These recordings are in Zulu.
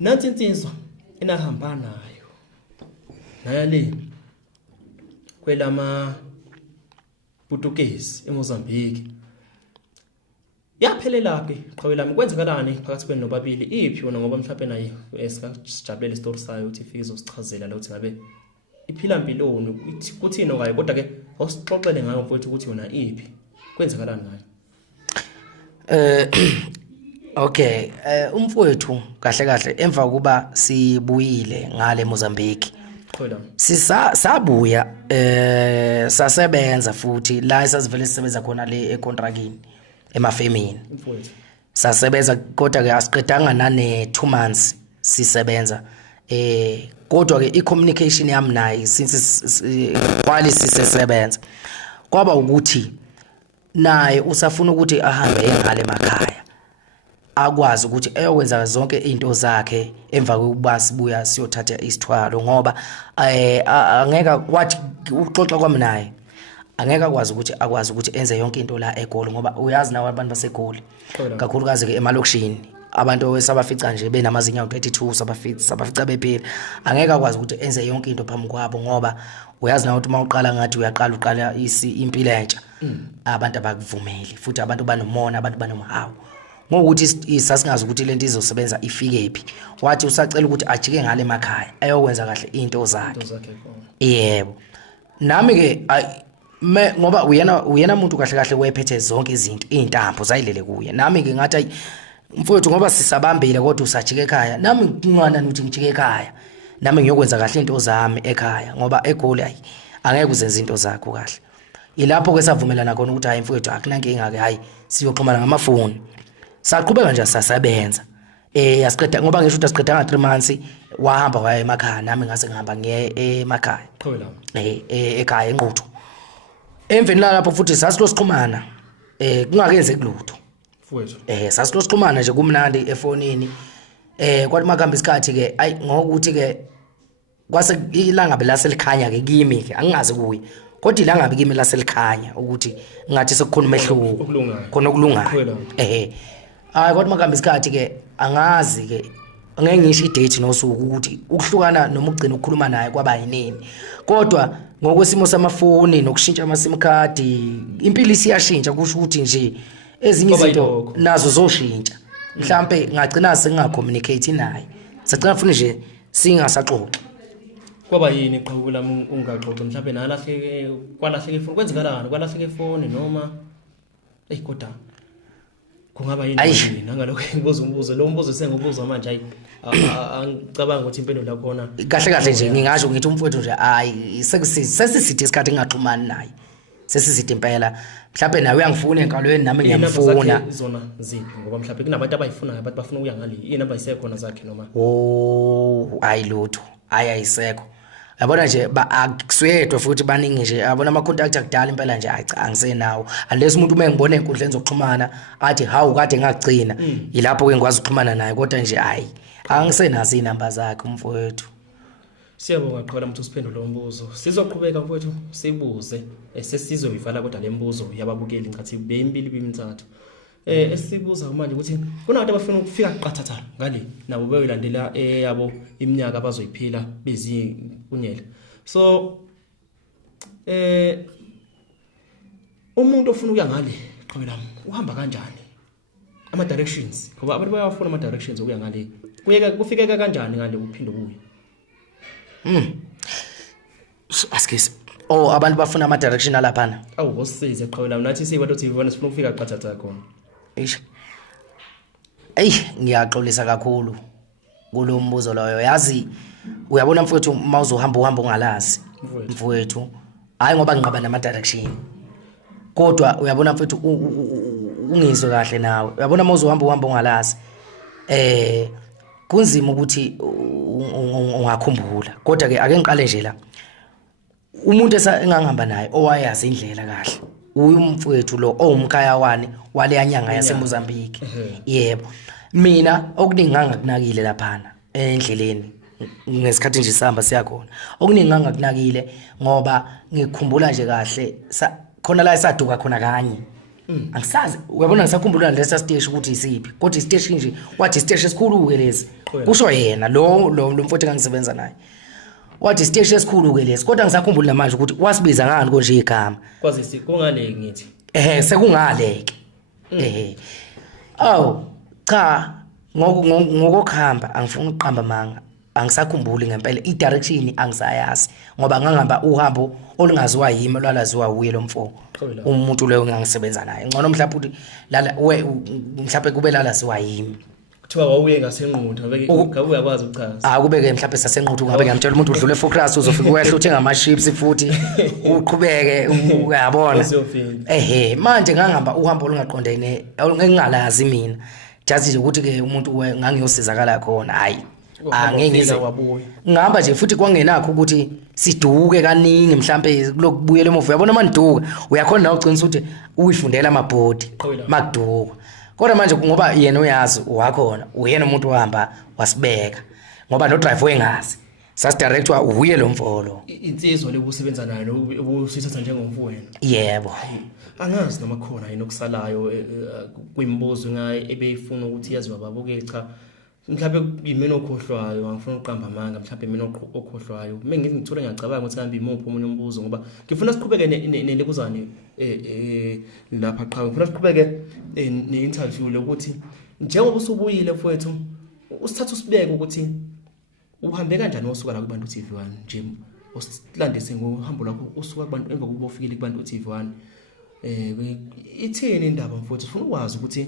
nathi insizwa enahamba nayo nayale kwelama Portuguese eMozambique yaphelela ke qhawe lami kwenzakalani phakathi kwenu nobabili iphi wona ngoba mhlawumbe naye esikajabulela istory sayo uthi ifike izosichazela la uthi ngabe iphila impiloni kuthini okayi kodwa ke awusixoxele ngayo mfowethu ukuthi wona iphi kwenzakalani ngayo. Okay, umfowethu kahle kahle emva kuba sibuyile ngale Mozambique. Sabuya sasebenza futhi la esasivele sisebenza khona le econtrakini emafemini. Sasebenza kodwa ke asiqedanga nane 2 months sisebenza. Kodwa ke icommunication yami naye since kwali sisebenza kwaba ukuthi naye usafuna ukuthi ahambe engale emakhaya akwazi ukuthi eyokwenza zonke izinto zakhe emva kokuba sibuya siyothatha isithwalo ngoba angeka wathi uxoxa kwami naye angeka akwazi ukuthi enze yonke into la eGoli ngoba uyazi nawe abantu baseGoli kakhulukazi ke emalokishini abantu esabafica nje benamazinyo 32 sabafica bephila angeka akwazi ukuthi enze yonke into phambi kwabo ngoba uyazi nawe ukuthi mawuqala ngathi uqala impilo entsha abantu abakuvumeli futhi abantu banomona abantu banomhawu ngokuthi sasingazi ukuthi lento izosebenza ifike phi wathi usacela ukuthi ajike ngale emakhaya ayokwenza kahle into zakhe. Yebo nami ke ngoba uyena umuntu kahle kahle wephethe zonke izinto izintambo zayilele kuye nami ke ngathi mfowethu ngoba sisabambile kodwa usajike ekhaya nami ngingana ukuthi ngijike ekhaya nami ngiyokwenza kahle into zami ekhaya ngoba eGoli angeke uzenze into zakho kahle ilapho ke savumelana khona ukuthi hayi mfowethu akunankinga ke hayi siyoxhumana ngamafoni saqhubeka nje sasebenza yasiqeda ngoba ngisho ukuthi asiqedanga 3 months wahamba waya emakhaya nami ngase ngihamba ngiye emakhaya ekhaya enquthu emveni lapho futhi sasilosixhumana kungakenze kulutho mfowethu sasilosixhumana nje kumnandi efonini kwathi makhamba isikhathi ke ayi ngokuthi ke kwase ilanga belaselikhanya ke kimi ke angazi kuye kodwa ilanga kimi laselikhanya ukuthi ngathi sekukhona umehluko khona okulungayo hayi kodwa makhamba isikhathi ke angazi ke angeke ngisho idate nosuku ukuthi ukuhlukana noma ugcina ukukhuluma naye kwaba yinini kodwa ngokwesimo samafoni nokushintsha ama-sim card impilo isiyashintsha kusho ukuthi nje ezinye izinto nazo zoshintsha mhlambe ngagcina sengingacommunicate naye sagcina futhi nje singasaxoxa kwaba yini qhawe lami ungaxoxa mhlambe nalahleke kwalahleke ifoni kwenzakalani kwalahleke ifoni noma kodwa kungaba yini nangalokho ngibuza umbuzo lo mbuzo sengibuza manje hayi angicabanga ukuthi impendulo la khona kahle kahle nje ngingasho ngithi umfowethu nje hayi sesisithi isikhathi engaxhumani naye sesisithi impela mhlawumbe nawe uyangifuna enkalweni nami ngiyamfuna zona ziphi ngoba mhlawumbe kunabantu abayifunayo abantu bafuna ukuya ngale inamba isekhona zakhe noma ayilutho ayisekho yabona nje akuswedwa futhi baningi nje yabona ama contact akudala impela nje angisenawo unless umuntu uma ngibona enkundleni zokuxhumana athi hawu kade ngagcina ilapho ke ngikwazi ukuxhumana naye kodwa nje hayi angisenazi inamba zakhe umfowethu. Siyabonga qhola mthu siphendule umbuzo sizoqhubeka mfowethu sibuze sesizoyivala kodwa lembuzo yababukeli ngathi bembili bimithathu esibuza manje ukuthi kunabantu abafuna ukufika qathatha ngale nabo beyolandela yabo iminyaka abazoyiphila bezinyela so umuntu ofuna ukuya ngale qhobe lami uhamba kanjani ama directions ngoba abantu bayafuna ama directions ukuya ngale kufikeka kanjani ngale uphinde ubuye askisi abantu bafuna ama direction alaphana awusize qhobe lami nathi sibantu sivona sifuna ukufika qathatha khona ngiyaxolisa kakhulu kulo mbuzo loyo yazi uyabona mfowethu mawuzohamba ungalazi mfowethu hayi ngoba ngiqaba nama direction kodwa uyabona mfowethu ungizwe kahle nawe uyabona mawuzohamba ungalazi kunzima ukuthi ungakhumbula kodwa ke ake ngiqale nje la umuntu engangihamba naye owayazi indlela kahle uyumfowethu lo owumkhaya wale yanyanga yaseMozambique yebo mina okuningi ngangakunakile laphana endleleni ngesikhathi nje sihamba siyakhona okuningi ngangakunakile ngoba ngikhumbula nje kahle khona la esaduka khona kanye angisazi uyabona ngisakhumbula lesa stage ukuthi isiphi kodwa istage nje wathi istage esikhulu ke lesi kusho yena lo mfowethu engisebenza naye wathi istage esikhulu ke lesi kodwa ngisakhumbula manje ukuthi wasibiza ngani konje igama kwazisi kungale ngithi sekungaleke cha ngokukhamba angifuni ukuqamba manga angisakhumbuli ngempela i-direction angisayazi ngoba ngangihamba uhambo olungaziwa yimi olwalaziwa uye lo mfo umuntu leyo ngangisebenza naye ngcono mhlawumbe ukuthi lala mhlawumbe kube lalaziwa yimi kuthiwa wawuye ngasenquthu ngabe uyakwazi ukuchaza kubeke mhlawumbe sasenquthu ngabe ngiyamtshela umuntu udlule focus uzofika uyahla uthenga ama-chips futhi uqhubeke uyabona manje ngangihamba uhambo olungaqondene ngingalazi mina jazi nje ukuthi ke umuntu ngangiyosizakala khona hayi angeke ngihamba nje futhi kwangenakho ukuthi siduke kaningi mhlambe kulokubuyela emuva uyabona manduka uyakhona na ucinisa ukuthi uyifundela amabhodi makuduka kodwa manje ngoba yena uyazi wakhona uyena umuntu ohamba wasibeka ngoba no drive wengazi sas director uye lo mfolo insizwa lokusebenza nayo ubusithatha njengomfowenu yebo angazi noma khona yini okusalayo kwimibuzo ngaye ebeyifuna ukuthi yaziwe babukeli cha mhlawumbe yimina okhohlwayo angifuna uqamba amanga mhlawumbe mina okhohlwayo mengithi ngithole ngiyacabanga ukuthi kambe imuphi omunye umbuzo ngoba ngifuna siqhubeke nelekuzane lapha qha ngifuna siqhubeke ne-interview lokuthi njengoba usubuyile mfowethu usithatha usibeke ukuthi uhambe kanjani wosuka la kubantu TV1 nje usilandise ngohambo lakho usuka kubantu emva kokuba ufikile kubantu TV1 ithini indaba mfowethu ufuna ukwazi ukuthi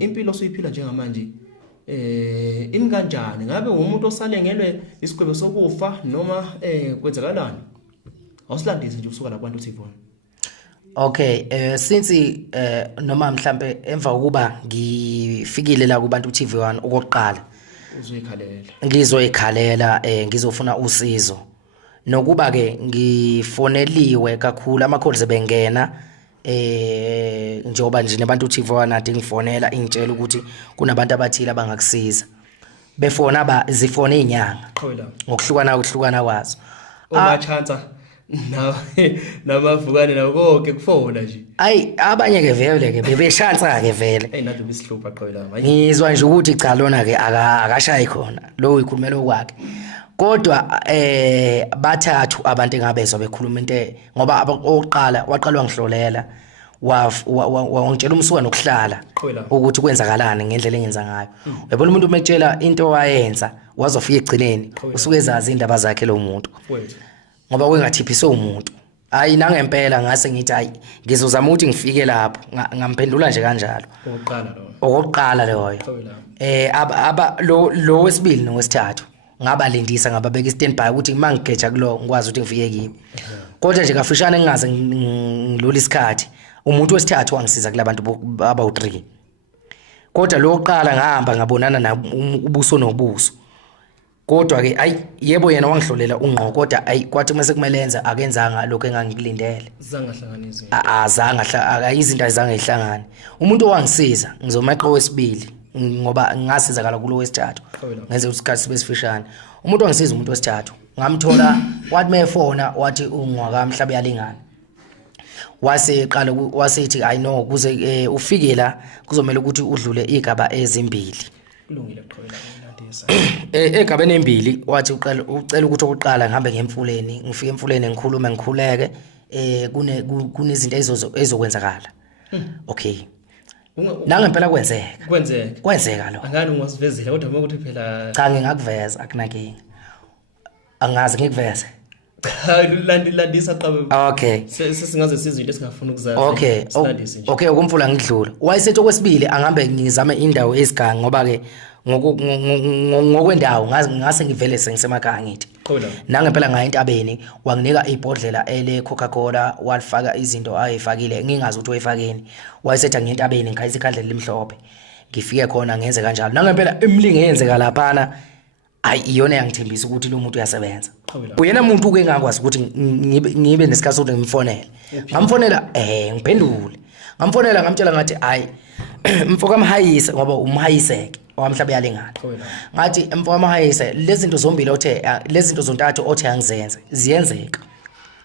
impilo osuyiphila njengamanje imi kanjani ngabe umuntu osalengelwe isigwebo sokufa noma kwenzakalani awusilandise nje usuka la kubantu TV1 okay since noma mhlambe emva kokuba ngifikile la kubantu TV1 okokuqala ngizoyikhalela ngizofuna usizo nokuba ke ngifoneliwe kakhulu ama-calls ebengena njengoba nje nabantu TV1 ade ngifonela ingitshela ukuthi kunabantu abathile abangakusiza befona zifone inyanga ngokuhlukana kwazo uma chance namavukane nakonke kufona nje ayi abanye ke vele ke bebeshansa ke vele nathi bisihlupha qhola ngizwa nje ukuthi cha lona ke akashayi khona lo uyikhulumela kwakhe kodwa bathathu abantu engabezwa bekhuluma into ngoba oqala waqalwa ngihlolela wangitshela umsuka nokuhlala ukuthi kwenzakalani ngendlela engenza ngayo uyabona umuntu umekutshela into wayenza wazofika egcineni usuke ezazi indaba zakhe lo muntu ngoba wengathiphiswe umuntu hayi nangempela ngase ngithi hayi ngizozama ukuthi ngifike lapho ngamphendula nje kanjalo okokuqala loyo lo wesibili nowesithathu ngabalindisa ngababeka i-standby ukuthi mangigeja kulo ngikwazi ukuthi ngifike kibo kodwa nje kafishane ngingaze ngilula isikhathi umuntu wesithathu wangisiza kulabantu aba-3 kodwa lo oqala ngahamba ngabonana na ubuso nobuso kodwa ke ayi yebo yena wangihlolela ungqo kodwa ayi kwathi mase kumele enza akenzanga lokho engangikulindele zangahlanganisa izinto azangehlangane umuntu owangisiza ngizomeqa wesibili ngoba ngasizakala kulo wesithathu ngenze isikhathi sibesifishane umuntu wangisiza umuntu wesithathu ngamthola wathi mayefona wathi ungwaka mhlabe yalingana waseqala wasethi I know kuze ufike la kuzomela ukuthi udlule igaba ezimbili kulungile qhawela landisa egabeni embili wathi ucela ukuthi oqala ngihambe ngemfuleni ngifike emfuleni ngikhulume ngikhuleke kunezinto ezokwenzakala okay nangempela kwenzeka lo angani ungasivezela kodwa uma ukuthi phela cha ngingakuveza akunankinga angazi ngikuveze landisa qabe okay sesingaze sizwe into esingafuna ukuzazi okay ukumfula ngidlula wayesethi okwesibili angambe ngizame indawo esigangi ngoba ke ngokwendawo ngase ngivele sengisemakhaya ngithi nangempela ngaye entabeni wanginika ibhodlela ele Coca-Cola walifaka izinto ayifakile ngingazi ukuthi wayifakeni wayesethi ngentabeni ngayisa ikhandlela limhlophe ngifike khona ngenze kanjalo nangempela imlingi eyenzeka laphana ayi iyona yangithembisa ukuthi lo muntu uyasebenza uyena umuntu ke engakwazi ukuthi ngibe nesikhathi sokuthi ngimfonele ngamfonela ngiphendule ngamfonela ngamtshela ngathi hayi mfoka amhayise ngoba umhayiseke wamhlabe yalengana ngathi mfoka amhayise lezi zinto zombili othe lezi zinto zontathu othe angizenze ziyenzeka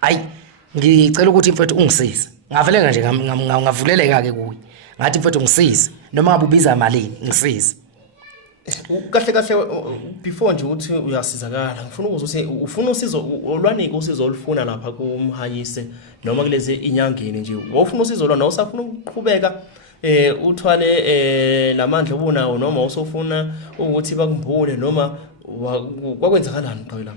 hayi ngicela ukuthi mfethu ungisize ngavele nje ngavuleleka ke kuye ngathi mfowethu ngisize noma ngabe ubiza malini ngisize. Kahle before nje uthi uyasizakala ngifuna ukuthi ufuna usizo olwanike usizo olufuna lapha kumhayise noma kulezi inyangeni nje ufuna usizo lona usafuna ukuqhubeka uthwale lamandla obunawo noma usofuna ukuthi bakumbule noma kwakwenzakalani qhawela.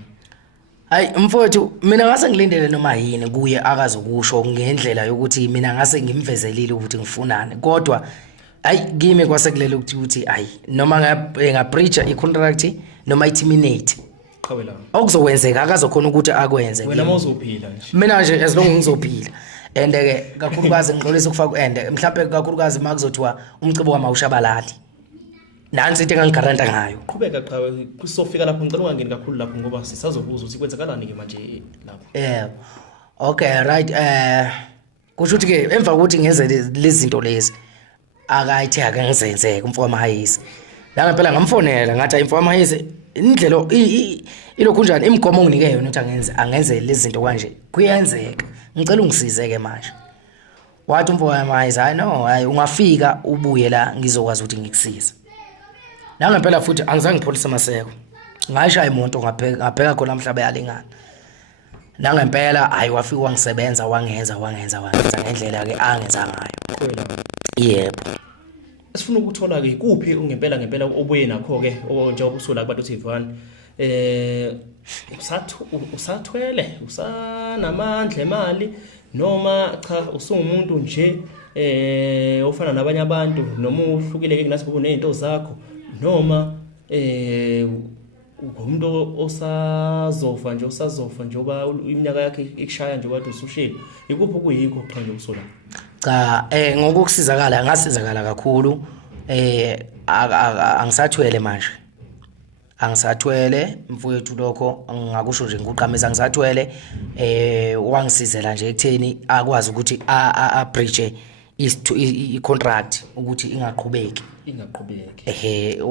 Hayi mfowethu mina ngase ngilindele noma yini kuye akazokusho ngendlela yokuthi mina ngase ngimvezelile ukuthi ngifunani kodwa hayi kimi kwasekulele ukuthi hayi noma ngabreacha icontract noma iterminate qhawela okuzokwenzeka akazokhona ukuthi akwenze wena mawuzophila nje mina nje as long ngizophila and ke kakhulukazi ngixolisa ukufaka and mhlawumbe kakhulukazi makuzothiwa umcibo wamawushabalali nansi into engangigaranta ngayo qhubeka qhawe kusofika lapho ngicela ungangeni kakhulu lapho ngoba sisazobuza ukuthi kwenzakalani ke manje lapho. Okay right kusho ukuthi ke emva kokuthi ngenze lezi zinto lezi akayithi ake ngizenzeke umfowami mahayisi la ngempela ngamfonela ngathi ayimfowami mahayisi indlela ilokhu njani imigomo onginike yona ukuthi angenze lezi zinto kanje kuyenzeka ngicela ungisizeke manje. Wathi umfowami mahayisi hayi no hayi ungafika ubuye la ngizokwazi ukuthi ngikusize. La ngempela futhi angizange ngipholisa maseko ngayishaya imoto ngapheka khona mhlaba yalingana. La ngempela hayi wafika wangisebenza wangenza ngendlela ke angenza ngayo. Yebo. Sifuna ukuthola ke kuphi ngempela obuye nakho ke njengoba usula kubantu uthi Ivan usathwele usanamandla emali noma cha usungumuntu nje ofana nabanye abantu noma uhlukile ke kunasi kube nezinto zakho noma umuntu usazofa nje oba iminyaka yakhe ikushaya nje kade usushile ikuphi kuyikho cha nje usula. Cha ngokusizakala ngasizakala kakhulu angisathwele manje angisathwele mfowethu lokho ngakusho nje ngiqhamisa ngisathwele wangisizela nje ekutheni akwazi ukuthi breach i contract ukuthi ingaqhubeki ehe